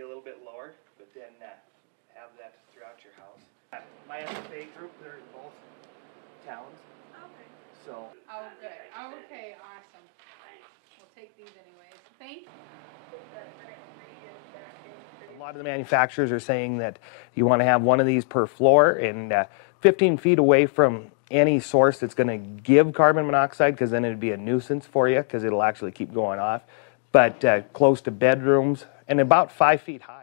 be a little bit lower, but then have that throughout your house. My SFA group, they're in both towns. Okay. So. Oh, good. Okay, awesome. We'll take these anyways. Thank you. A lot of the manufacturers are saying that you want to have one of these per floor and 15 feet away from any source that's going to give carbon monoxide, because then it'd be a nuisance for you because it'll actually keep going off. But close to bedrooms and about 5 feet high.